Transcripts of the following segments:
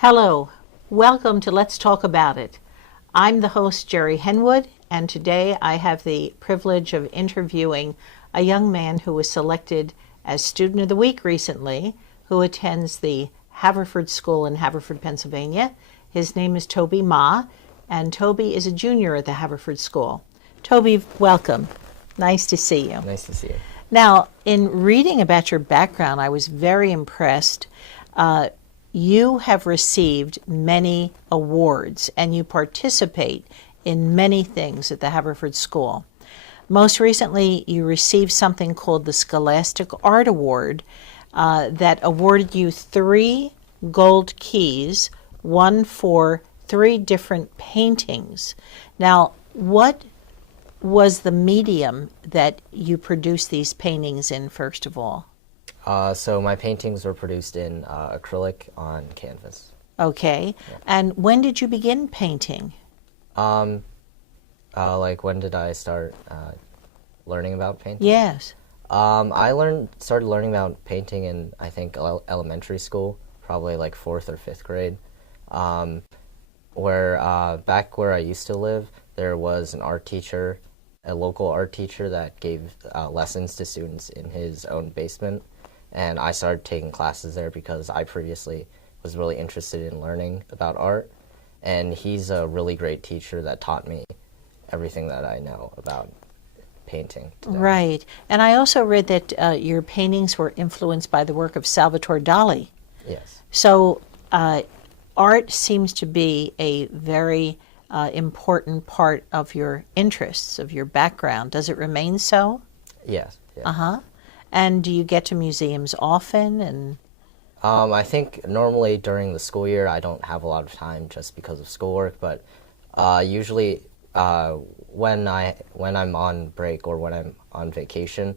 Hello, welcome to Let's Talk About It. I'm the host, Gerry Henwood, and today I have the privilege of interviewing a young man who was selected as Student of the Week recently, who attends the Haverford School in Haverford, Pennsylvania. His name is Toby Ma, and Toby is a junior at the Haverford School. Toby, welcome. Nice to see you. Nice to see you. Now, in reading about your background, I was very impressed. You have received many awards and you participate in many things at the Haverford School. Most recently, you received something called the Scholastic Art Award that awarded you 3 gold keys, one for 3 different paintings. Now, what was the medium that you produced these paintings in, first of all? So my paintings were produced in acrylic on canvas. Okay. Yeah. And when did you begin painting? Like when did I start learning about painting? Yes. I started learning about painting in, I think, elementary school, probably like 4th or 5th grade. Back where I used to live, there was an art teacher, a local art teacher that gave lessons to students in his own basement. And I started taking classes there because I previously was really interested in learning about art. And he's a really great teacher that taught me everything that I know about painting today. Right. And I also read that your paintings were influenced by the work of Salvador Dali. Yes. So art seems to be a very important part of your interests, of your background. Does it remain so? Yes. Yeah. Uh-huh. And do you get to museums often? And I think normally during the school year I don't have a lot of time just because of schoolwork, but usually when I'm on break or when I'm on vacation,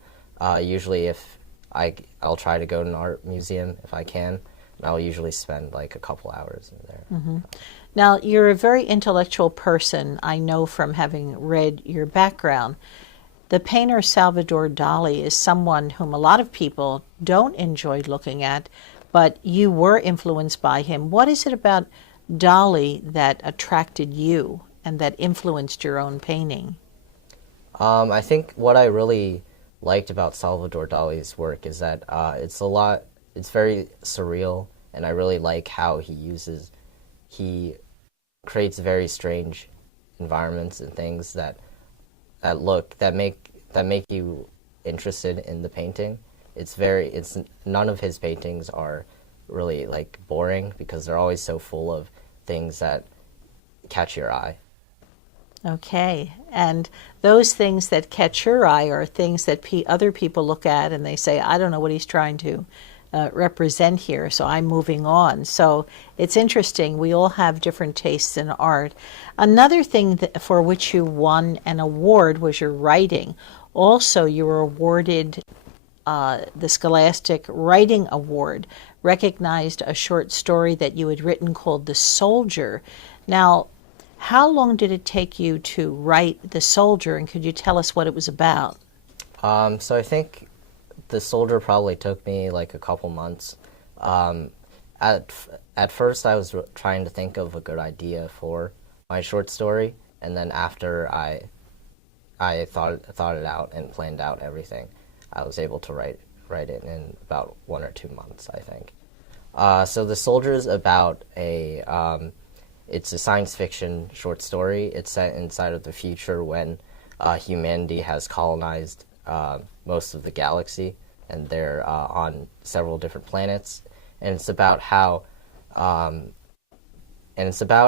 usually if I'll try to go to an art museum if I can, and I'll usually spend like a couple hours in there. Mm-hmm. Now, you're a very intellectual person, I know from having read your background. The painter Salvador Dali is someone whom a lot of people don't enjoy looking at, but you were influenced by him. What is it about Dali that attracted you and that influenced your own painting? I think what I really liked about Salvador Dali's work is that it's very surreal, and I really like how he creates very strange environments and things that make you interested in the painting. None of his paintings are really like boring because they're always so full of things that catch your eye. Okay, and those things that catch your eye are things that other people look at and they say, I don't know what he's trying to represent here, so I'm moving on. So it's interesting. We all have different tastes in art. Another thing for which you won an award was your writing. Also, you were awarded the Scholastic Writing Award, recognized a short story that you had written called The Soldier. Now, how long did it take you to write The Soldier, and could you tell us what it was about? So I think The Soldier probably took me like a couple months. At first, I was trying to think of a good idea for my short story, and then after I thought it out and planned out everything, I was able to write it in about 1 or 2 months, I think. So The Soldier is about it's a science fiction short story. It's set inside of the future when humanity has colonized most of the galaxy, and they're on several different planets. And it's about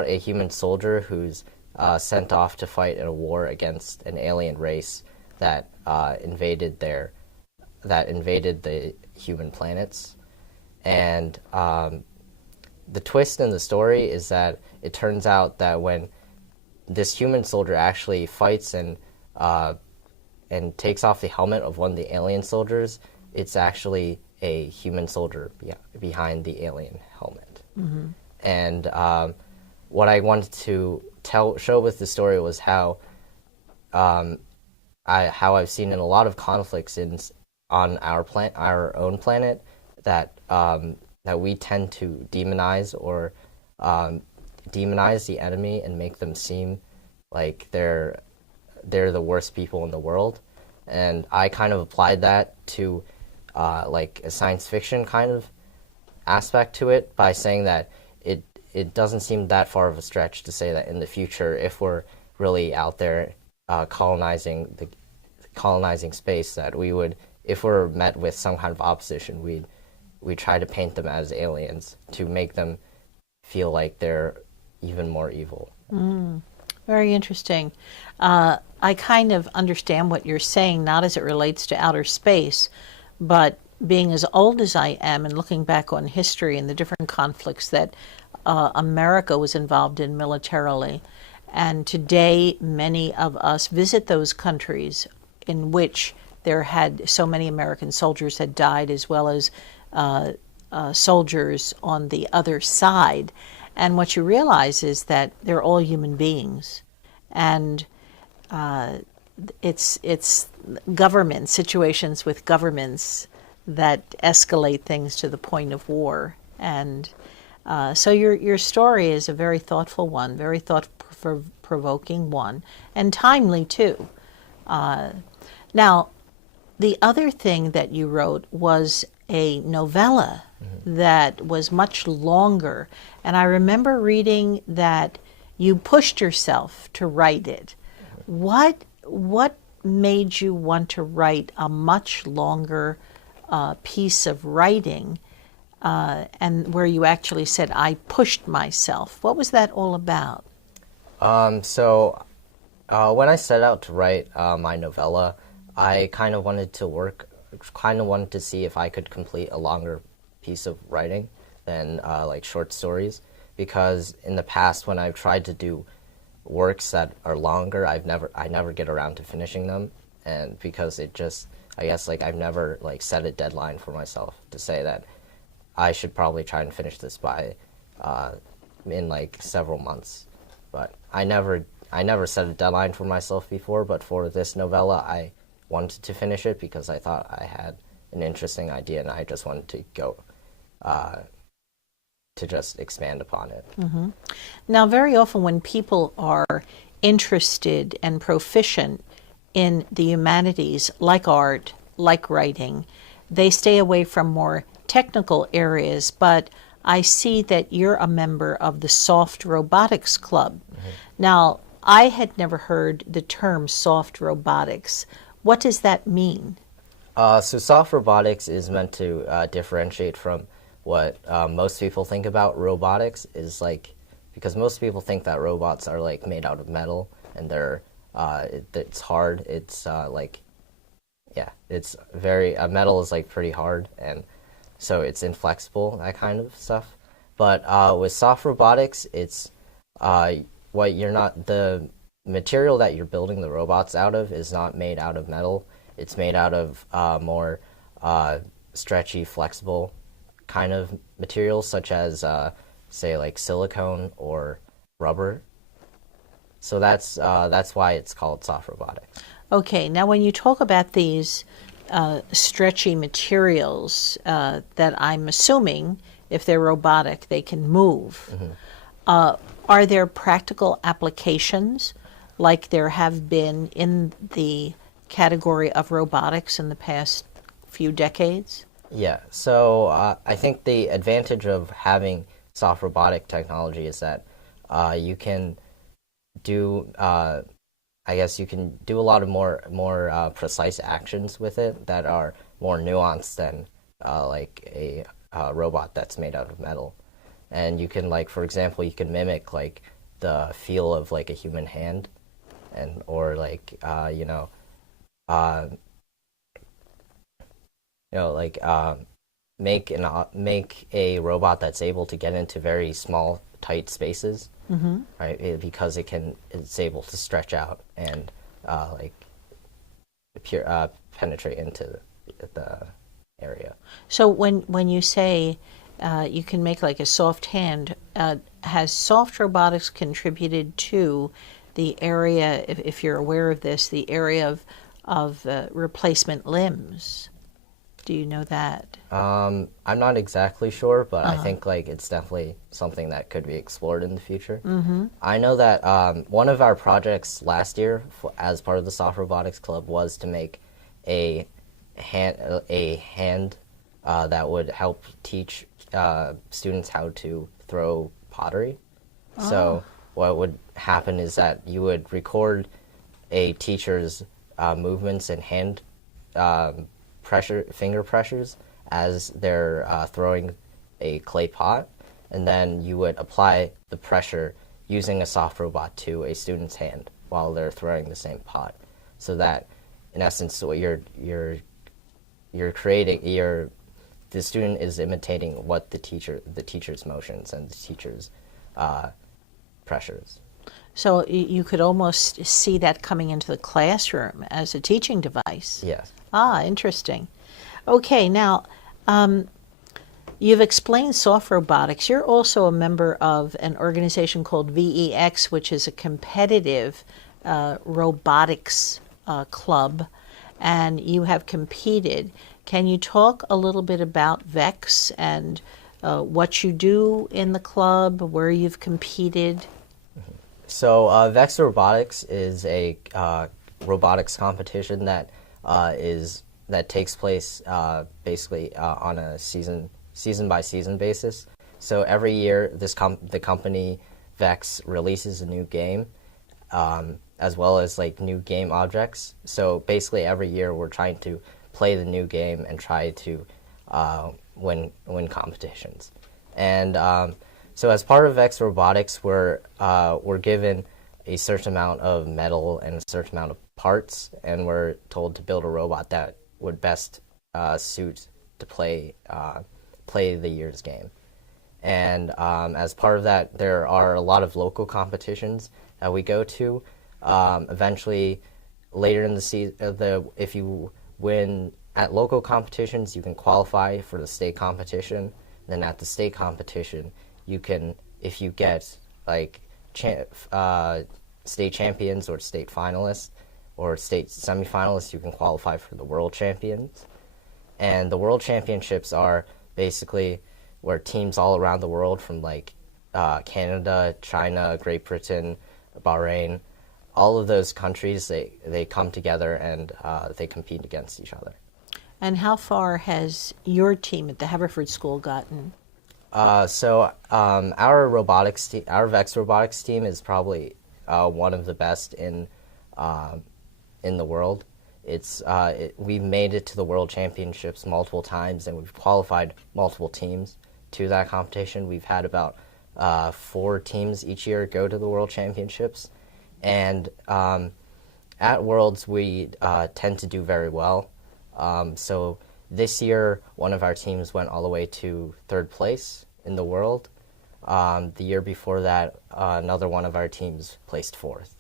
a human soldier who's sent off to fight in a war against an alien race that invaded the human planets. And the twist in the story is that it turns out that when this human soldier actually fights and takes off the helmet of one of the alien soldiers, it's actually a human soldier behind the alien helmet. Mm-hmm. And what I wanted to show with the story was how I've seen in a lot of conflicts on our own planet that we tend to demonize or demonize the enemy and make them seem like they're the worst people in the world. And I kind of applied that to like a science fiction kind of aspect to it by saying that it doesn't seem that far of a stretch to say that in the future, if we're really out there colonizing space, that we would, if we're met with some kind of opposition, we try to paint them as aliens to make them feel like they're even more evil. Very interesting. I kind of understand what you're saying, not as it relates to outer space, but being as old as I am and looking back on history and the different conflicts that America was involved in militarily. And today, many of us visit those countries in which there had so many American soldiers had died, as well as soldiers on the other side. And what you realize is that they're all human beings. And it's government, situations with governments that escalate things to the point of war. And so your story is a very thoughtful one, very thought-provoking one, and timely too. Now, the other thing that you wrote was a novella that was much longer, and I remember reading that you pushed yourself to write it. What made you want to write a much longer piece of writing, and where you actually said, I pushed myself? What was that all about? So when I set out to write my novella, I kind of wanted to see if I could complete a longer piece of writing than like short stories, because in the past when I've tried to do works that are longer, I never get around to finishing them, and because I guess like I've never like set a deadline for myself to say that I should probably try and finish this by in like several months. But I never set a deadline for myself before, but for this novella I wanted to finish it because I thought I had an interesting idea and I just wanted to go to just expand upon it. Mm-hmm. Now, very often when people are interested and proficient in the humanities, like art, like writing, they stay away from more technical areas, but I see that you're a member of the Soft Robotics Club. Mm-hmm. Now, I had never heard the term soft robotics. What does that mean? So soft robotics is meant to differentiate from what most people think about robotics, is like, because most people think that robots are like made out of metal and it's hard. It's it's very, metal is like pretty hard, and so it's inflexible, that kind of stuff. But with soft robotics, it's the material that you're building the robots out of is not made out of metal. It's made out of more stretchy, flexible kind of materials, such as say like silicone or rubber. So that's why it's called soft robotics. Okay, now when you talk about these stretchy materials that I'm assuming, if they're robotic, they can move. Mm-hmm. Are there practical applications like there have been in the category of robotics in the past few decades? Yeah, so I think the advantage of having soft robotic technology is that you can do, you can do a lot of more precise actions with it that are more nuanced than like a robot that's made out of metal. And you can, like, for example, you can mimic like the feel of like a human hand, or like make a robot that's able to get into very small, tight spaces, mm-hmm. right? Because it's able to stretch out and penetrate into the area. So when you say you can make like a soft hand, has soft robotics contributed to the area, if you're aware of this, the area of replacement limbs? Do you know that? I'm not exactly sure, but I think like it's definitely something that could be explored in the future. Mm-hmm. I know that one of our projects last year, as part of the Soft Robotics Club, was to make a hand that would help teach students how to throw pottery. So what would happen is that you would record a teacher's movements and hand finger pressures as they're throwing a clay pot, and then you would apply the pressure using a soft robot to a student's hand while they're throwing the same pot, so that in essence what you're creating, the student is imitating what the teacher's motions and the teacher's pressures. So you could almost see that coming into the classroom as a teaching device. Yes. Ah, interesting. Okay, now you've explained soft robotics. You're also a member of an organization called VEX, which is a competitive robotics club, and you have competed. Can you talk a little bit about VEX and what you do in the club, where you've competed? So VEX Robotics is a robotics competition that takes place basically on a season by season basis. So every year, the company VEX releases a new game, as well as like new game objects. So basically, every year we're trying to play the new game and try to win competitions. And so as part of VEX Robotics, we're given a certain amount of metal and a certain amount of parts, and we're told to build a robot that would best suit to play the year's game. And as part of that, there are a lot of local competitions that we go to. Eventually, later in the season, if you win at local competitions, you can qualify for the state competition. Then at the state competition, you can, if you get like state champions or state finalists or state semifinalists, you can qualify for the world champions. And the world championships are basically where teams all around the world, from like Canada, China, Great Britain, Bahrain, all of those countries, they come together and they compete against each other. And how far has your team at the Haverford School gotten? So our VEX Robotics team is probably one of the best in the world. We've made it to the World Championships multiple times, and we've qualified multiple teams to that competition. We've had about 4 teams each year go to the World Championships, and at Worlds we tend to do very well. So this year, one of our teams went all the way to 3rd place in the world. The year before that, another one of our teams placed 4th.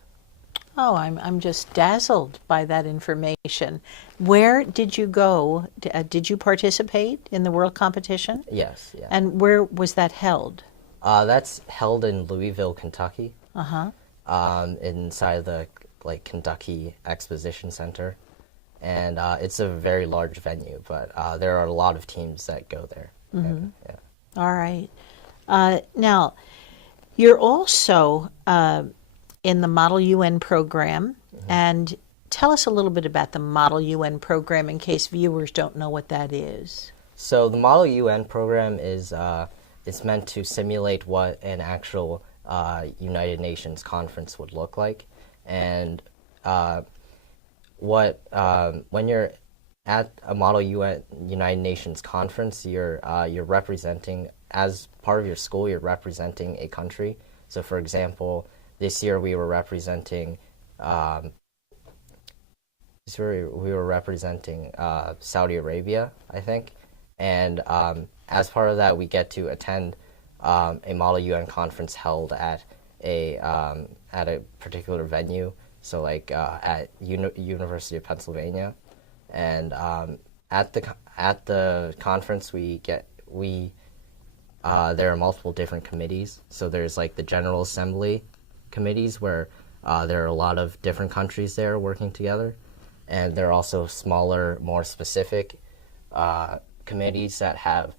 Oh, I'm just dazzled by that information. Where did you go? Did you participate in the world competition? Yes, yeah. And where was that held? That's held in Louisville, Kentucky. Uh-huh. Inside the Kentucky Exposition Center. And it's a very large venue, but there are a lot of teams that go there. Mm-hmm. Yeah. All right. Now, you're also in the Model UN program, and tell us a little bit about the Model UN program in case viewers don't know what that is. So the Model UN program is it's meant to simulate what an actual United Nations conference would look like, and when you're at a Model UN United Nations conference, you're representing, as part of your school, you're representing a country. So, for example, this year we were representing Saudi Arabia, I think, and as part of that, we get to attend a Model UN conference held at a particular venue. So, like at University of Pennsylvania, and at the conference there are multiple different committees. So there's like the General Assembly committees where there are a lot of different countries there working together, and there are also smaller, more specific committees that have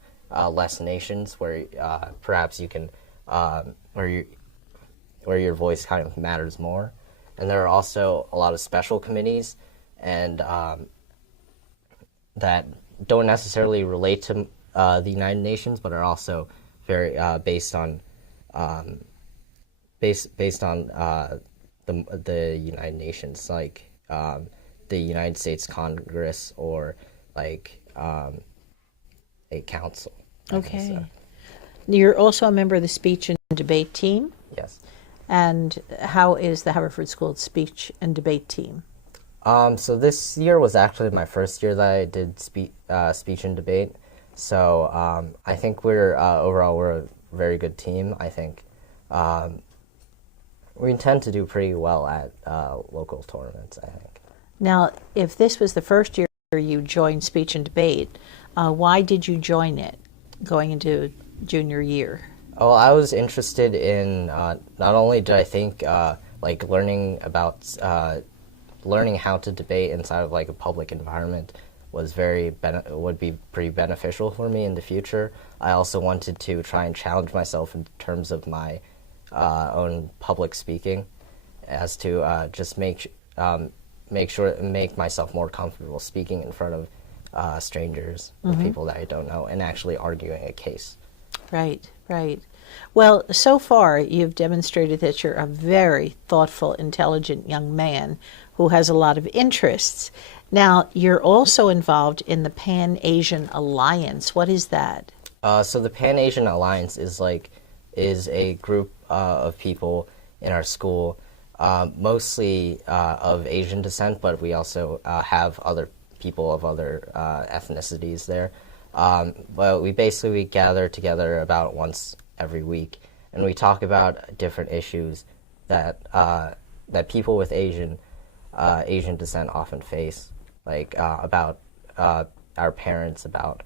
less nations, where perhaps you can where your voice kind of matters more. And there are also a lot of special committees and that don't necessarily relate to the United Nations, but are also very based on the United Nations, like the United States Congress or like a council. Okay. You're also a member of the speech and debate team. Yes. And how is the Haverford School speech and debate team? So this year was actually my first year that I did speech and debate. So I think overall we're a very good team. I think we intend to do pretty well at local tournaments, I think. Now, if this was the first year you joined speech and debate, why did you join it going into junior year? Oh, I was interested in not only did I think like learning how to debate inside of like a public environment would be pretty beneficial for me in the future. I also wanted to try and challenge myself in terms of my own public speaking, as to just make myself more comfortable speaking in front of strangers or people that I don't know and actually arguing a case. Right, right. Well, so far you've demonstrated that you're a very thoughtful, intelligent young man who has a lot of interests. Now, you're also involved in the Pan-Asian Alliance. What is that? So the Pan-Asian Alliance is a group of people in our school, mostly of Asian descent, but we also have other people of other ethnicities there. But we gather together about once every week, and we talk about different issues that people with Asian descent often face, like about our parents, about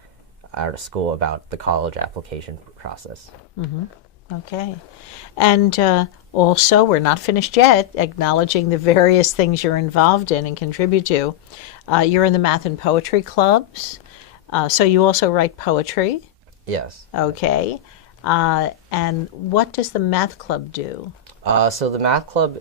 our school, about the college application process. Mm-hmm. Okay. And also, we're not finished yet, acknowledging the various things you're involved in and contribute to. You're in the math and poetry clubs, so you also write poetry. Yes. Okay. And what does the math club do? So the math club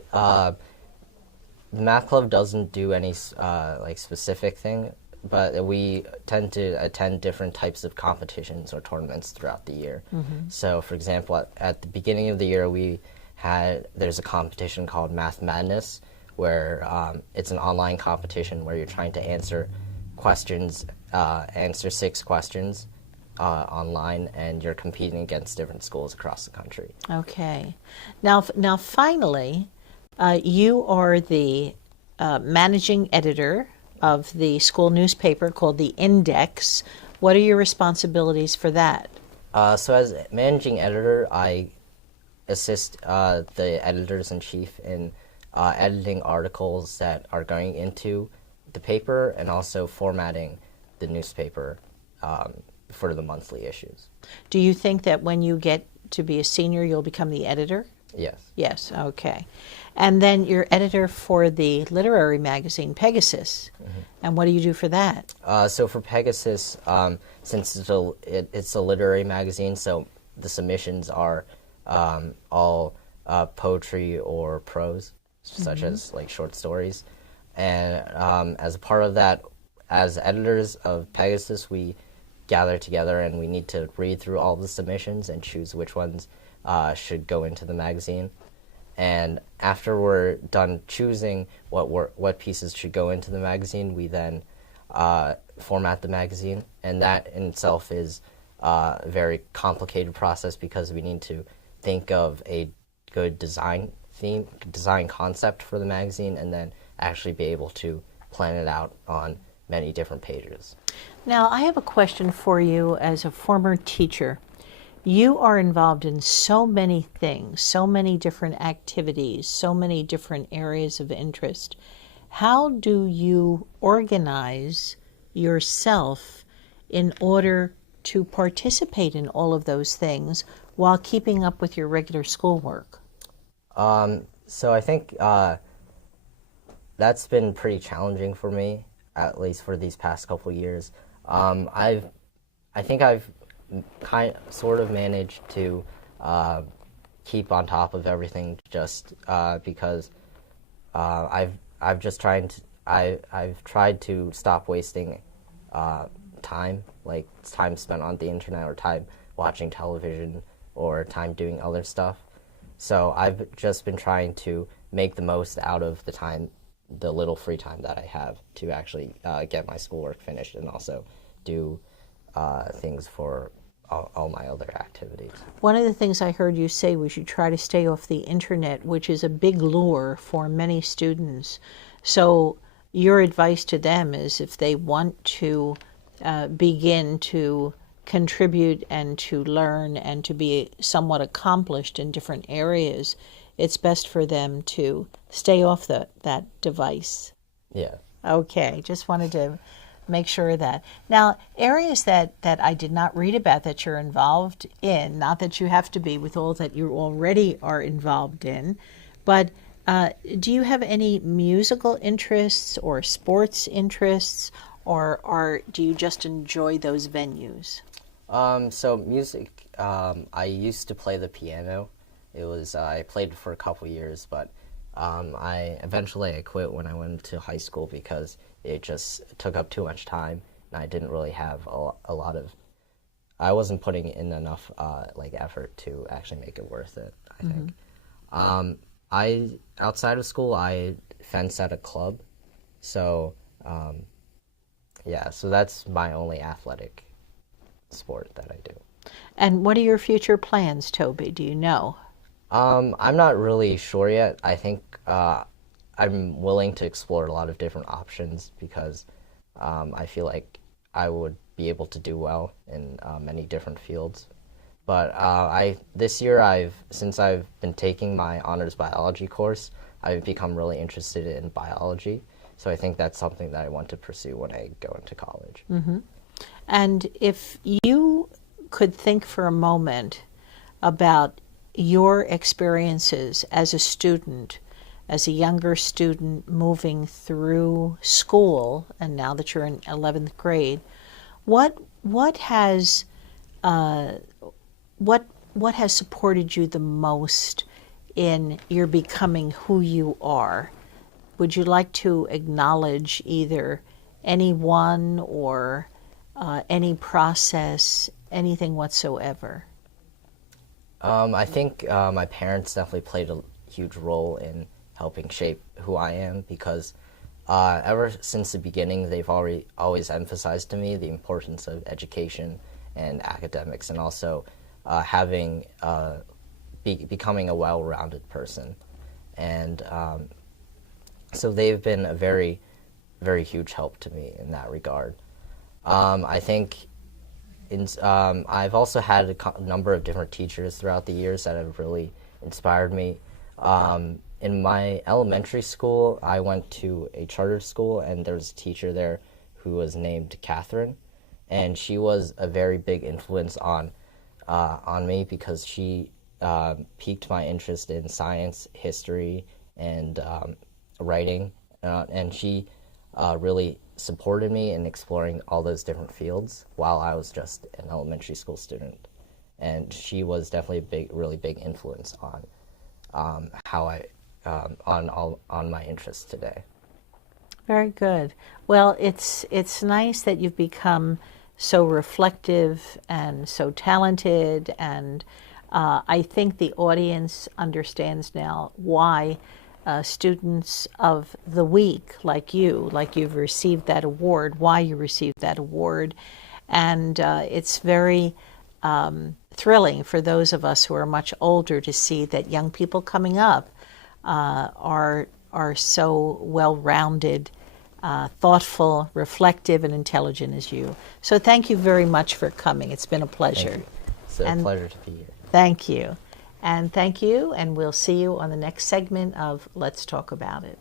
doesn't do any specific thing, but we tend to attend different types of competitions or tournaments throughout the year. Mm-hmm. So, for example, at the beginning of the year, there's a competition called Math Madness, where it's an online competition where you're trying to answer 6 questions online, and you're competing against different schools across the country. Okay. Now finally, you are the managing editor of the school newspaper called The Index. What are your responsibilities for that? So as managing editor, I assist the editors-in-chief in editing articles that are going into the paper and also formatting the newspaper for the monthly issues. Do you think that when you get to be a senior, you'll become the editor? Yes. Yes, okay. And then you're editor for the literary magazine, Pegasus. Mm-hmm. And what do you do for that? So for Pegasus, since it's a literary magazine, so the submissions are all poetry or prose, such as like short stories. And as a part of that, as editors of Pegasus, we gather together and we need to read through all the submissions and choose which ones should go into the magazine. And after we're done choosing what pieces should go into the magazine, we then format the magazine. And that in itself is a very complicated process because we need to think of a good design concept for the magazine and then actually be able to plan it out on many different pages. Now, I have a question for you as a former teacher. You are involved in so many things, so many different activities, so many different areas of interest. How do you organize yourself in order to participate in all of those things while keeping up with your regular schoolwork? So I think that's been pretty challenging for me, at least for these past couple years. I think I've sort of managed to keep on top of everything, just because I've just I've tried to stop wasting time, like time spent on the internet or time watching television or time doing other stuff. So I've just been trying to make the most out of the time, the little free time that I have, to actually get my schoolwork finished and also do things for all my other activities. One of the things I heard you say was you try to stay off the internet, which is a big lure for many students. So your advice to them is, if they want to begin to contribute and to learn and to be somewhat accomplished in different areas, it's best for them to stay off that device. Yeah. Okay, just wanted to make sure of that. Now, areas that I did not read about that you're involved in, not that you have to be with all that you already are involved in, but do you have any musical interests or sports interests, or do you just enjoy those venues? So music, I used to play the piano. I played for a couple years, but I quit when I went to high school because it just took up too much time, and I didn't really have I wasn't putting in enough effort to actually make it worth it, I think. Outside of school, I fence at a club, so so that's my only athletic sport that I do. And what are your future plans, Toby? Do you know? I'm not really sure yet. I think I'm willing to explore a lot of different options because I feel like I would be able to do well in many different fields. But this year, since I've been taking my honors biology course, I've become really interested in biology. So I think that's something that I want to pursue when I go into college. Mm-hmm. And if you could think for a moment about your experiences as a student, as a younger student moving through school, and now that you're in 11th grade, what has supported you the most in your becoming who you are? Would you like to acknowledge either anyone or any process, anything whatsoever? I think my parents definitely played a huge role in helping shape who I am because ever since the beginning, they've always emphasized to me the importance of education and academics, and also becoming a well-rounded person. And so they've been a very, very huge help to me in that regard. I think I've also had a number of different teachers throughout the years that have really inspired me. In my elementary school, I went to a charter school, and there was a teacher there who was named Catherine, and she was a very big influence on me because she piqued my interest in science, history, and writing, and she really supported me in exploring all those different fields while I was just an elementary school student. And she was definitely a really big influence on on my interests today. Very good. Well, it's nice that you've become so reflective and so talented, and I think the audience understands now why students of the week, like you've received that award, why you received that award. And it's very thrilling for those of us who are much older to see that young people coming up are so well-rounded, thoughtful, reflective, and intelligent as you. So thank you very much for coming. It's been a pleasure. Thank you. It's a pleasure to be here. Thank you. And thank you, and we'll see you on the next segment of Let's Talk About It.